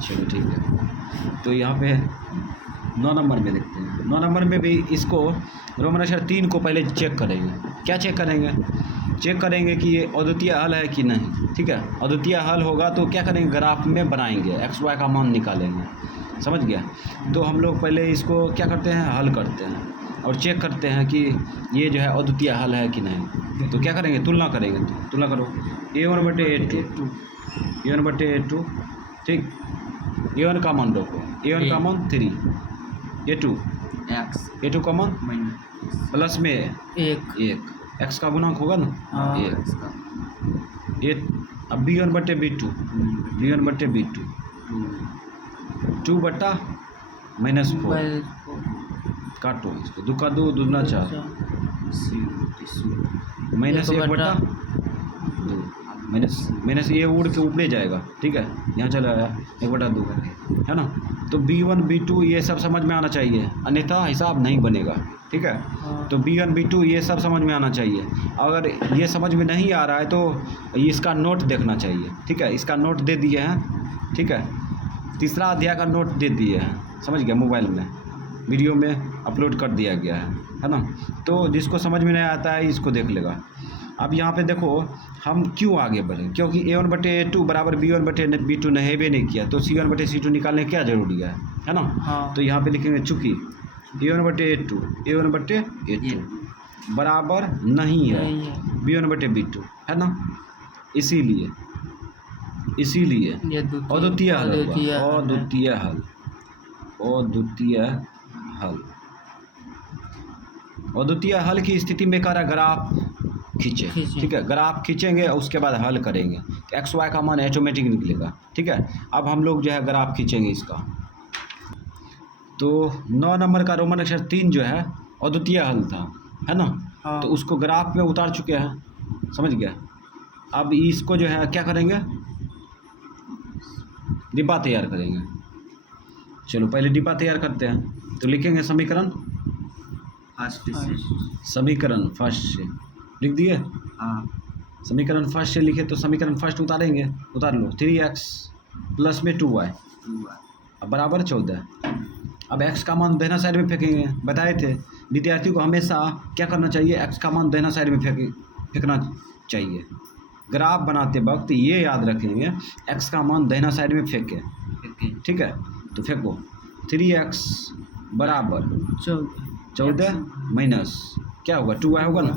चलो ठीक है। तो यहाँ पे 9 नंबर में देखते हैं। 9 नंबर में भी इसको रोमन अक्षर 3 को पहले चेक करेंगे। क्या चेक करेंगे? चेक करेंगे कि ये अद्वितीय हल है कि नहीं। ठीक है, अद्वितीय हल होगा तो क्या करेंगे, ग्राफ में बनाएंगे, एक्स वाई का मान निकालेंगे। समझ गया? तो हम लोग पहले इसको क्या करते हैं, हल करते हैं और चेक करते हैं कि ये जो है अद्वितीय हल है कि नहीं। तो क्या करेंगे, तुलना करेंगे। तो तुलना करो A1/A2, A1/A2, ठीक। A1 का मान रखो, A1 का मान 3, A2 का मान प्लस में 1, x का गुणांक होगा ना, 1। अब B1/B2, B1/B2 2/-4 काटो इसको, 2 का 2, 2 दूना 4, -1/2, माइनस ये उड़ के ऊपरे जाएगा। ठीक है, यहाँ चला आया 1/2 है ना। तो B1 B2 ये सब समझ में आना चाहिए, अन्यथा हिसाब नहीं बनेगा। ठीक है, तो B1 B2 ये सब समझ में आना चाहिए। अगर ये समझ में नहीं आ रहा है तो इसका नोट देखना चाहिए। ठीक है, इसका नोट दे दिए हैं। ठीक है, तीसरा अध्याय का नोट दे दिए हैं, समझ गया, मोबाइल में वीडियो में अपलोड कर दिया गया है ना। तो जिसको समझ में नहीं आता है इसको देख लेगा। अब यहाँ पे देखो हम क्यों आगे बढ़े, क्योंकि A1/A2 बराबर B1/B2 ने हेबे नहीं किया, तो C1/C2 निकालने क्या जरूरी है ना। तो यहाँ पे लिखेंगे चूँकि A1/A2 बराबर नहीं है B1/B2 है ना, इसीलिए अद्वितीय हल होगा, अद्वितीय हल की स्थिति में कह रहा ग्राफ खींचे। ठीक है, ग्राफ खींचेंगे उसके बाद हल करेंगे, एक्स वाई का मान ऑटोमेटिक निकलेगा। ठीक है, अब हम लोग जो है ग्राफ खींचेंगे इसका। तो 9 नंबर का रोमन अक्षर 3 जो है अद्वितीय हल था, है ना। तो उसको ग्राफ में उतार चुके हैं, समझ गया। अब इसको जो है क्या करेंगे, डिब्बा तैयार करेंगे। चलो पहले डिब्बा तैयार करते हैं। तो लिखेंगे समीकरण फर्स्ट से लिख दिए। समीकरण फर्स्ट से लिखे तो समीकरण फर्स्ट उतारेंगे, उतार लो। 3x प्लस में 2y अब बराबर 14। अब x का मान दाहिना साइड में फेंकेंगे। बताए थे विद्यार्थी को हमेशा क्या करना चाहिए, x का मान दाहिना साइड में फेंकना चाहिए। ग्राफ बनाते वक्त ये याद रखेंगे, x का मान दाहिना साइड में फेंके। ठीक है, तो फेंको 3x बराबर 14 माइनस क्या होगा 2y होगा ना।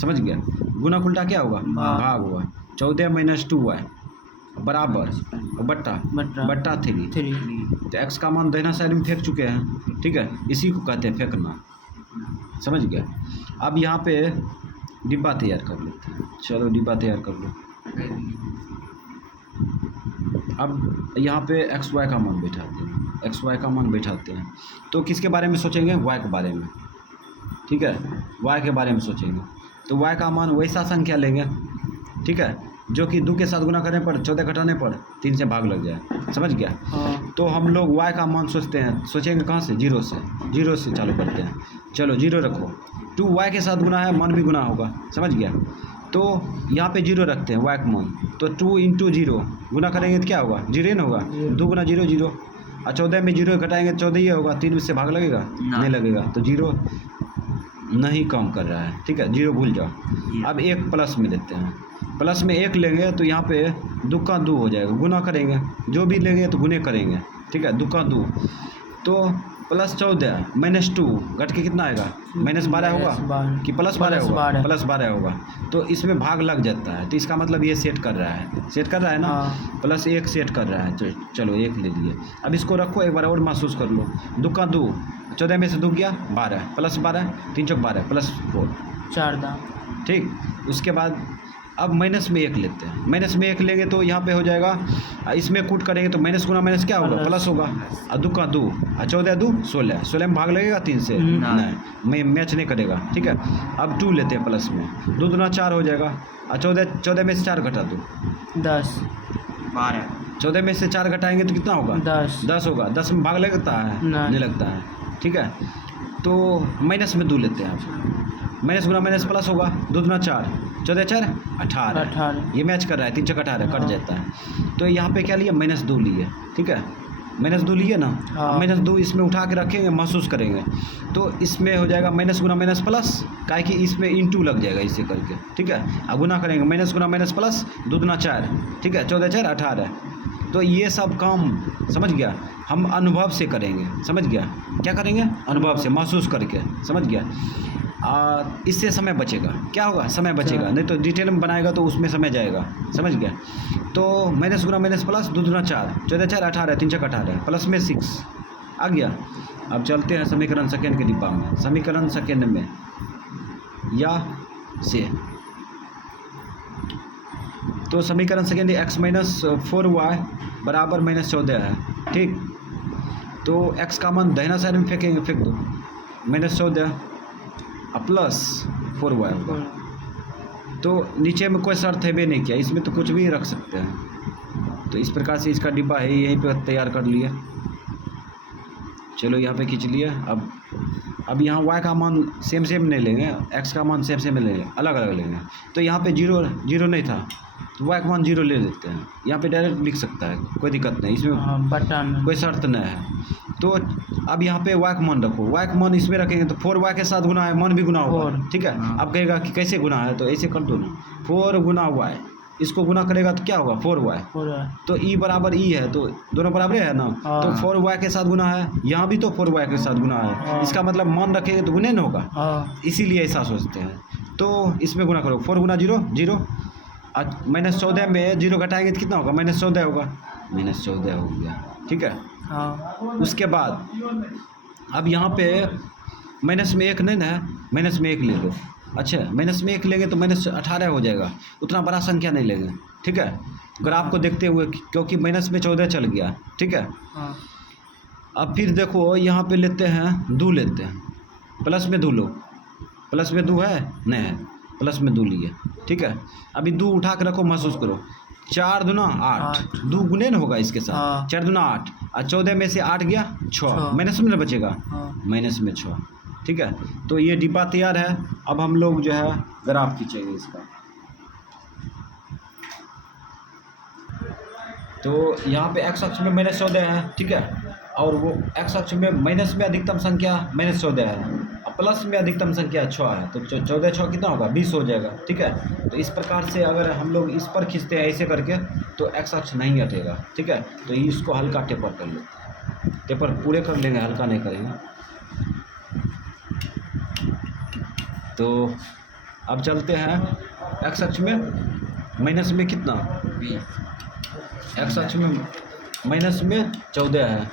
समझ गया, गुना उल्टा क्या होगा, भाग होगा। 14 माइनस 2y बराबर बट्टा 3। तो x का मान दाहिना साइड में फेंक चुके हैं। ठीक है, इसी को कहते हैं फेंकना। समझ गया। अब यहाँ पे डिब्बा तैयार कर लेते हैं। चलो डिब्बा तैयार कर लो। अब यहाँ पे एक्स वाई का मान बैठाते हैं। तो किसके बारे में सोचेंगे, y के बारे में। ठीक है, y के बारे में सोचेंगे। तो y का मान वैसा संख्या लेंगे, ठीक है, जो कि 2 के साथ गुना करने पर 14 घटाने पर 3 से भाग लग जाए। समझ गया। तो हम लोग y का मान सोचेंगे कहाँ से, 0 से चालू करते हैं। चलो 0 रखो, 2y के साथ गुना है, मान भी गुना होगा। समझ गया। तो यहाँ पे 0 रखते हैं y का मान। तो 2 × 0 गुना करेंगे तो क्या होगा, 0 ना होगा। 2 गुना 0 0, और 14 में 0 घटाएंगे 14 ही होगा। 3 से भाग लगेगा, नहीं लगेगा। तो 0 नहीं कम कर रहा है। ठीक है, 0 भूल जाओ। अब 1 प्लस में लेते हैं। प्लस में 1 लेंगे तो यहाँ पे 2 का 2 हो जाएगा, गुना करेंगे। जो भी लेंगे तो गुने करेंगे। ठीक है, 2 का 2 तो प्लस 14 माइनस 2 घट के कितना आएगा, -12 होगा कि +12 होगा, +12 होगा। तो इसमें भाग लग जाता है। तो इसका मतलब ये सेट कर रहा है ना। +1 सेट कर रहा है। तो चलो 1 ले लिए। अब इसको रखो, एक बार और महसूस कर लो। 2 का 2, 14 में से 2 गया 12, +12 3 × 12 +4 4 दाम। ठीक, उसके बाद अब माइनस में 1 लेते हैं। माइनस में 1 लेंगे तो यहाँ पे हो जाएगा, इसमें कूट करेंगे तो माइनस गुना माइनस क्या होगा, प्लस होगा। और 2 का 2, और 14 2 16, 16 में भाग लगेगा 3 से, नहीं मैच नहीं करेगा। ठीक है, अब 2 लेते हैं प्लस में, 2 दूना 4 हो जाएगा। और 14 में से 4 घटा दो, 10 12। 14 में से 4 घटाएंगे तो कितना होगा, 10 होगा। 10 में भाग लगता है, नहीं लगता है। ठीक है, तो माइनस में 2 लेते हैं। आप माइनस गुना माइनस प्लस होगा, 2 दूना 4, 14 4 18, 18 ये मैच कर रहा है, 3 6 18 कट हाँ। जाता है। तो यहाँ पे क्या लिए, -2 लिए, ठीक है, -2 लिए ना। हाँ। -2 इसमें उठा के रखेंगे, महसूस करेंगे, तो इसमें हो जाएगा माइनस गुना माइनस प्लस, काहे कि इसमें इंटू लग जाएगा इसे करके, ठीक है। अब गुना करेंगे, माइनस गुना माइनस प्लस, 2 दूना 4, ठीक है, 14 4 18। तो ये सब काम समझ गया, हम अनुभव से करेंगे, समझ गया, क्या करेंगे, अनुभव से, महसूस करके, समझ गया। इससे समय बचेगा, क्या होगा, समय बचेगा, नहीं तो डिटेल में बनाएगा तो उसमें समय जाएगा, समझ गया। तो माइनस गुना माइनस प्लस, 2 दूना 4, 14 4 18, 3 6 18, प्लस में 6 आ गया। अब चलते हैं समीकरण सेकेंड के डिब्बा में, समीकरण सेकेंड में या से, तो समीकरण सेकेंड x माइनस 4y बराबर -14 है, ठीक। तो x का मान दाहिना साइड में फेंकेंगे, फेंक दो, -14 प्लस 4y होगा। तो नीचे में कोई शर्त है भी नहीं किया, इसमें तो कुछ भी रख सकते हैं। तो इस प्रकार से इसका डिब्बा है, यहीं पे तैयार कर लिया, चलो यहाँ पे खींच लिया। अब यहाँ y का मान सेम नहीं लेंगे, x का मान सेम लेंगे, अलग अलग लेंगे। तो यहाँ पे जीरो नहीं था, तो y का मान 0 ले लेते हैं, यहाँ पे डायरेक्ट लिख सकता है, कोई दिक्कत नहीं, इसमें बटन कोई शर्त नहीं है। तो अब यहाँ पे y का मान रखो, y का मान इसमें रखेंगे तो 4y के साथ गुना है, मान भी गुना होगा, ठीक है। अब कहेगा कि कैसे गुना है, तो ऐसे कर दो ना, 4 गुना y, इसको गुना करेगा तो क्या होगा, 4y, तो e बराबर e है, तो दोनों बराबर है ना। तो 4y के साथ गुना है, यहाँ भी तो 4y के साथ गुना है, इसका मतलब मान रखेंगे तो गुने न होगा, इसीलिए ऐसा सोचते हैं। तो इसमें गुना करो, 4 गुना 0 0, -14 में 0 घटाएंगे तो कितना होगा, -14 होगा, -14 हो गया, ठीक है। उसके बाद अब यहाँ पे माइनस में 1 नहीं ना है, माइनस में 1 ले लो, अच्छा, माइनस में 1 लेंगे तो -18 हो जाएगा, उतना बड़ा संख्या नहीं लेंगे, ठीक है, ग्राफ को देखते हुए, क्योंकि माइनस में 14 चल गया, ठीक है। अब फिर देखो यहाँ पे लेते हैं 2 लेते हैं, प्लस में 2 लो, प्लस में 2 है नहीं है, प्लस में 2 लिए, ठीक है। अभी 2 उठा के रखो, महसूस करो, 4 दूना 8, 2 गुने न होगा इसके साथ, 4 दूना 8, और 14 में से 8 गया 6, माइनस में न बचेगा, माइनस में 6, ठीक है। तो ये डिब्बा तैयार है। अब हम लोग जो है ग्राफ खींचेंगे इसका। तो यहाँ पे x अक्ष में -14 है, ठीक है, और वो x अक्ष में माइनस में अधिकतम संख्या -14 है, और प्लस में अधिकतम संख्या 6 है, तो 14 6 कितना होगा, 20 हो जाएगा, ठीक है। तो इस प्रकार से अगर हम लोग इस पर खींचते हैं ऐसे करके, तो x अक्ष नहीं हटेगा, ठीक है। तो इसको हल्का टेपर कर लेते हैं, टेपर पूरे कर लेंगे, हल्का नहीं करेंगे। तो अब चलते हैं x अक्ष में माइनस में कितना, x अक्ष में माइनस में 14 है,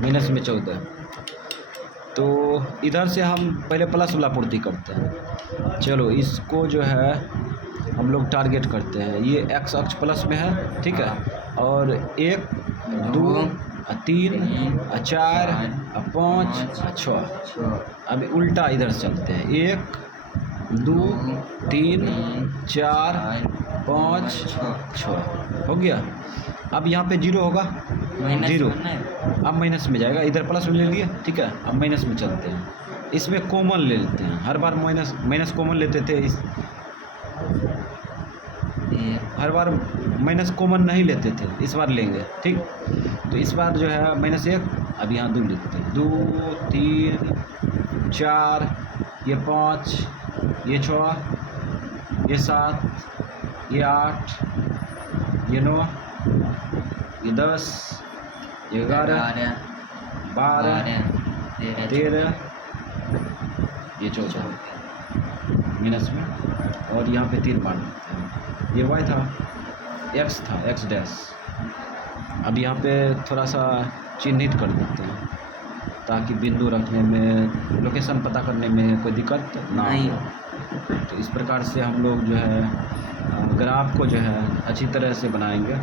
माइनस में 14। तो इधर से हम पहले प्लस वाला पूर्ति करते हैं, चलो इसको जो है हम लोग टारगेट करते हैं, ये x अक्ष प्लस में है, ठीक है, और 1 2 3 4 5 6। अभी उल्टा इधर से चलते हैं, 1 2 3 4 5 6 हो गया। अब यहाँ पे 0 होगा, 0, अब माइनस में जाएगा, इधर प्लस में ले लिए, ठीक है। अब माइनस में चलते हैं, इसमें कॉमन ले लेते हैं, हर बार माइनस कॉमन लेते थे, हर बार माइनस कॉमन नहीं लेते थे, इस बार लेंगे, ठीक। तो इस बार जो है -1, अब यहाँ 2 लेते हैं, 2 3 4, ये 5, ये 6, ये 7, ये 8, ये 9, ये 10, ये 11 12 13, ये 14 माइनस में, और यहाँ पे 3 बार लेते हैं, ये y था, x था, x डैश। अब यहाँ पे थोड़ा सा चिन्हित कर देते हैं, ताकि बिंदु रखने में, लोकेशन पता करने में कोई दिक्कत ना हो। तो इस प्रकार से हम लोग जो है ग्राफ को जो है अच्छी तरह से बनाएंगे,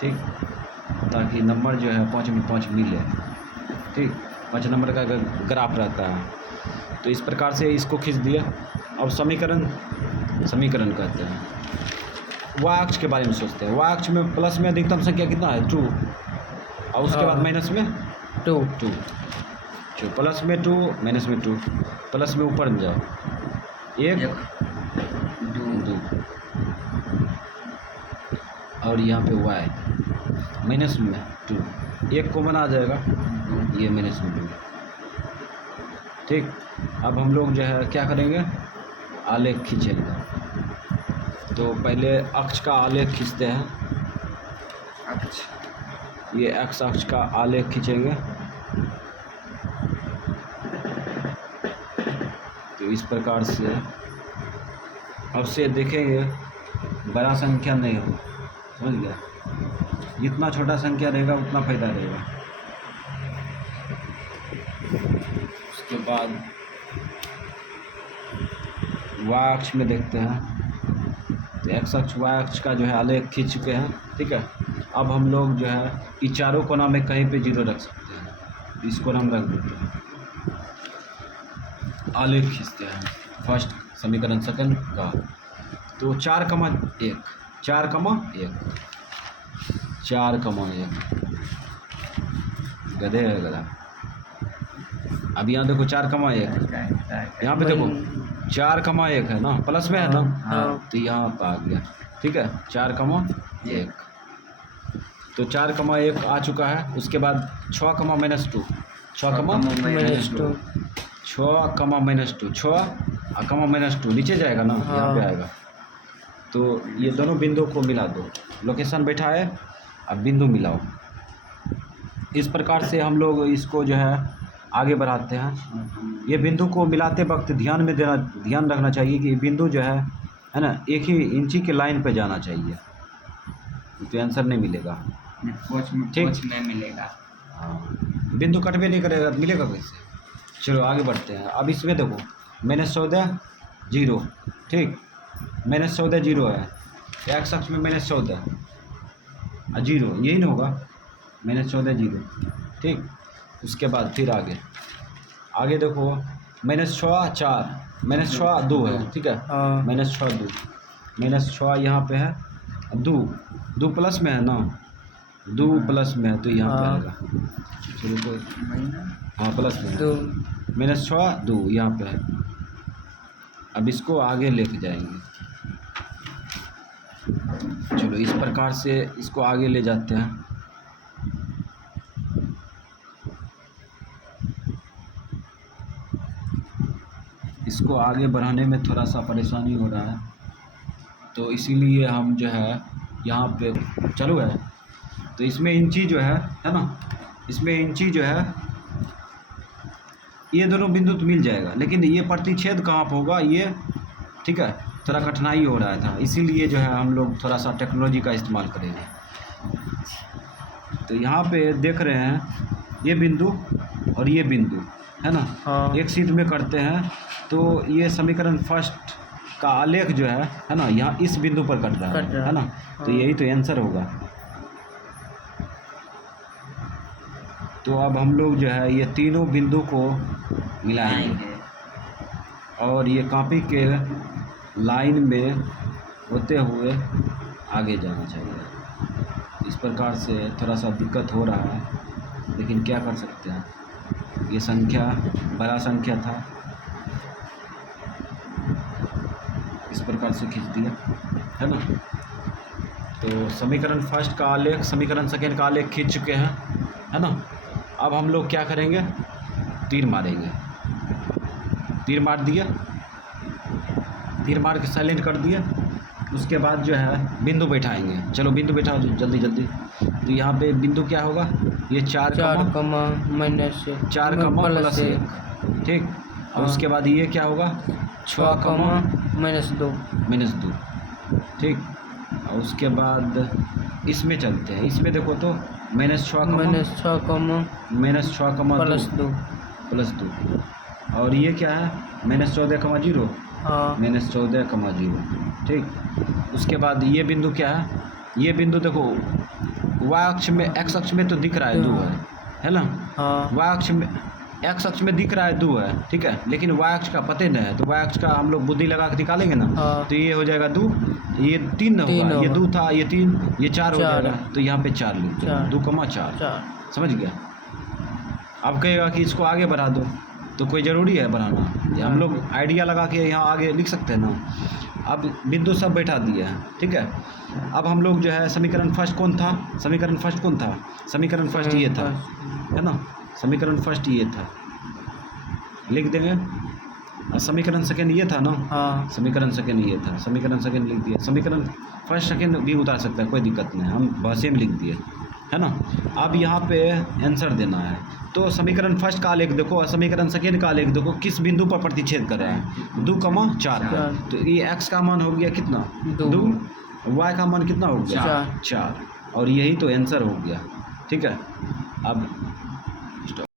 ठीक, ताकि नंबर जो है 5 में 5 मिले, ठीक, 5 नंबर का ग्राफ रहता है। तो इस प्रकार से इसको खींच दिया। अब समीकरण कहते हैं, y अक्ष के बारे में सोचते हैं। y अक्ष में प्लस में अधिकतम संख्या कितना है, 2, और उसके बाद माइनस में 2, प्लस में 2 माइनस में 2, प्लस में ऊपर जाओ, 1 2 और यहाँ पे वाई माइनस में 2, एक कॉमन आ जाएगा, ये माइनस में 2। ठीक, अब हम लोग जो है क्या करेंगे, आलेख खींचेंगे। तो पहले अक्ष का आलेख खींचते हैं। अक्ष, ये एक्स अक्ष का आलेख खींचेंगे। तो इस प्रकार से अब से देखेंगे बड़ा संख्या नहीं हो, समझ गया, जितना छोटा संख्या रहेगा उतना फायदा रहेगा। उसके बाद वाई अक्ष में देखते हैं। तो एक्स अक्ष वाई अक्ष का जो है आलेख खींच चुके हैं। ठीक है, अब हम लोग जो है ये चारों कोना में कहीं पे 0 रख सकते हैं, इसको हम रख देते हैं। आलेख खींचते हैं फर्स्ट समीकरण सेकंड का। तो 4,1 4,1 4,1 गधे है गधा। अब यहाँ देखो 4,1, यहाँ पे देखो 4,1 है ना, प्लस में है ना, हाँ। तो यहाँ पे आ गया। ठीक है, 4,1 तो 4,1 आ चुका है। उसके बाद 6,-2 6,-2 6,-2 नीचे जाएगा ना, यहाँ पे आएगा। तो ये दोनों बिंदु को मिला दो, लोकेशन बैठाए, अब बिंदु मिलाओ। इस प्रकार से हम लोग इसको जो है आगे बढ़ाते हैं। ये बिंदु को मिलाते वक्त ध्यान रखना चाहिए कि बिंदु जो है ना, एक ही इंची के लाइन पे जाना चाहिए, तो आंसर नहीं मिलेगा। ठीक, नहीं मिलेगा। हाँ, बिंदु कटवे नहीं करेगा, मिलेगा कैसे। चलो आगे बढ़ते हैं। अब इसमें देखो -14 0, ठीक, -14 0 है, एक्स अक्ष में -14 0, यही ना होगा, -14 0। ठीक, उसके बाद फिर आगे देखो -6 4 -6 2 है। ठीक है, -6 यहाँ पे है, 2 प्लस में है ना, 2 प्लस में है, तो यहाँ पे आएगा। चलो तो हाँ प्लस में है, -6 2 यहाँ पे है। अब इसको आगे लेके जाएंगे। चलो इस प्रकार से इसको आगे ले जाते हैं। इसको आगे बढ़ाने में थोड़ा सा परेशानी हो रहा है, तो इसीलिए हम जो है यहाँ पे चालू है। तो इसमें इंची जो है ना, इसमें इंची जो है, ये दोनों बिंदु तो मिल जाएगा, लेकिन ये प्रतिच्छेद कहाँ पर होगा ये, ठीक है, थोड़ा कठिनाई हो रहा था, इसीलिए जो है हम लोग थोड़ा सा टेक्नोलॉजी का इस्तेमाल करेंगे। तो यहाँ पे देख रहे हैं ये बिंदु और ये बिंदु है ना, एक शीट में करते हैं। तो ये समीकरण फर्स्ट का आलेख जो है ना, यहाँ इस बिंदु पर कट रहा है ना, तो यही तो आंसर होगा। तो अब हम लोग जो है ये तीनों बिंदु को मिलाएंगे और ये कॉपी के लाइन में होते हुए आगे जाना चाहिए। इस प्रकार से थोड़ा सा दिक्कत हो रहा है, लेकिन क्या कर सकते हैं, ये संख्या बड़ा संख्या था, इस प्रकार से खींच दिया है ना। तो समीकरण फर्स्ट का आलेख समीकरण सेकेंड का आलेख खींच चुके हैं, है ना। अब हम लोग क्या करेंगे, तीर मारेंगे। तीर मार दिया, तीर मार के साइलेंट कर दिया। उसके बाद जो है बिंदु बैठाएंगे। चलो बिंदु बैठाओ जल्दी जल्दी। तो यहाँ पे बिंदु क्या होगा, ये 4 प्लस 1, ठीक। और उसके बाद ये क्या होगा, 6 -2, ठीक। और उसके बाद इसमें चलते हैं, इसमें देखो तो -6 प्लस 2, और ये क्या है -14,0 -14,0, ठीक। उसके बाद ये बिंदु क्या है, ये बिंदु देखो वाई अक्ष में, एक्स अक्ष में तो दिख रहा है 2 है ना, वाई अक्ष में, एक्स अक्ष में दिख रहा है 2 है, ठीक है, लेकिन वाई अक्ष का पते नहीं है। तो वाई अक्ष का हम लोग बुद्धि लगा के निकालेंगे ना, तो ये हो जाएगा 2, ये 3 होगा, ये 2 था, ये 3, ये 4 हो जाएगा। तो यहाँ पे 4 लिखते हैं, 2,4, समझ गया। अब कहेगा कि इसको आगे बढ़ा दो, तो कोई ज़रूरी है बढ़ाना, हम लोग आइडिया लगा के यहाँ आगे लिख सकते हैं ना। अब बिंदु सब बैठा दिए हैं, ठीक है। अब हम लोग जो है समीकरण फर्स्ट कौन था, समीकरण फर्स्ट कौन था, समीकरण फर्स्ट ये था, है ना, समीकरण फर्स्ट ये था, लिख देंगे। और समीकरण सेकेंड ये था ना, हाँ समीकरण सेकेंड ये था, समीकरण सेकेंड लिख दिया, समीकरण फर्स्ट सेकेंड भी उतार सकता है, कोई दिक्कत नहीं, हम भाषा में लिख दिए, है ना। अब यहाँ पे आंसर देना है, तो समीकरण फर्स्ट का आलेख देखो और समीकरण सेकेंड का आलेख देखो, किस बिंदु पर प्रतिच्छेद कर रहा है, 2,4 पर। तो ये x का मान हो गया कितना, 2, y का मान कितना हो गया, 4, और यही तो आंसर हो गया, ठीक है। अब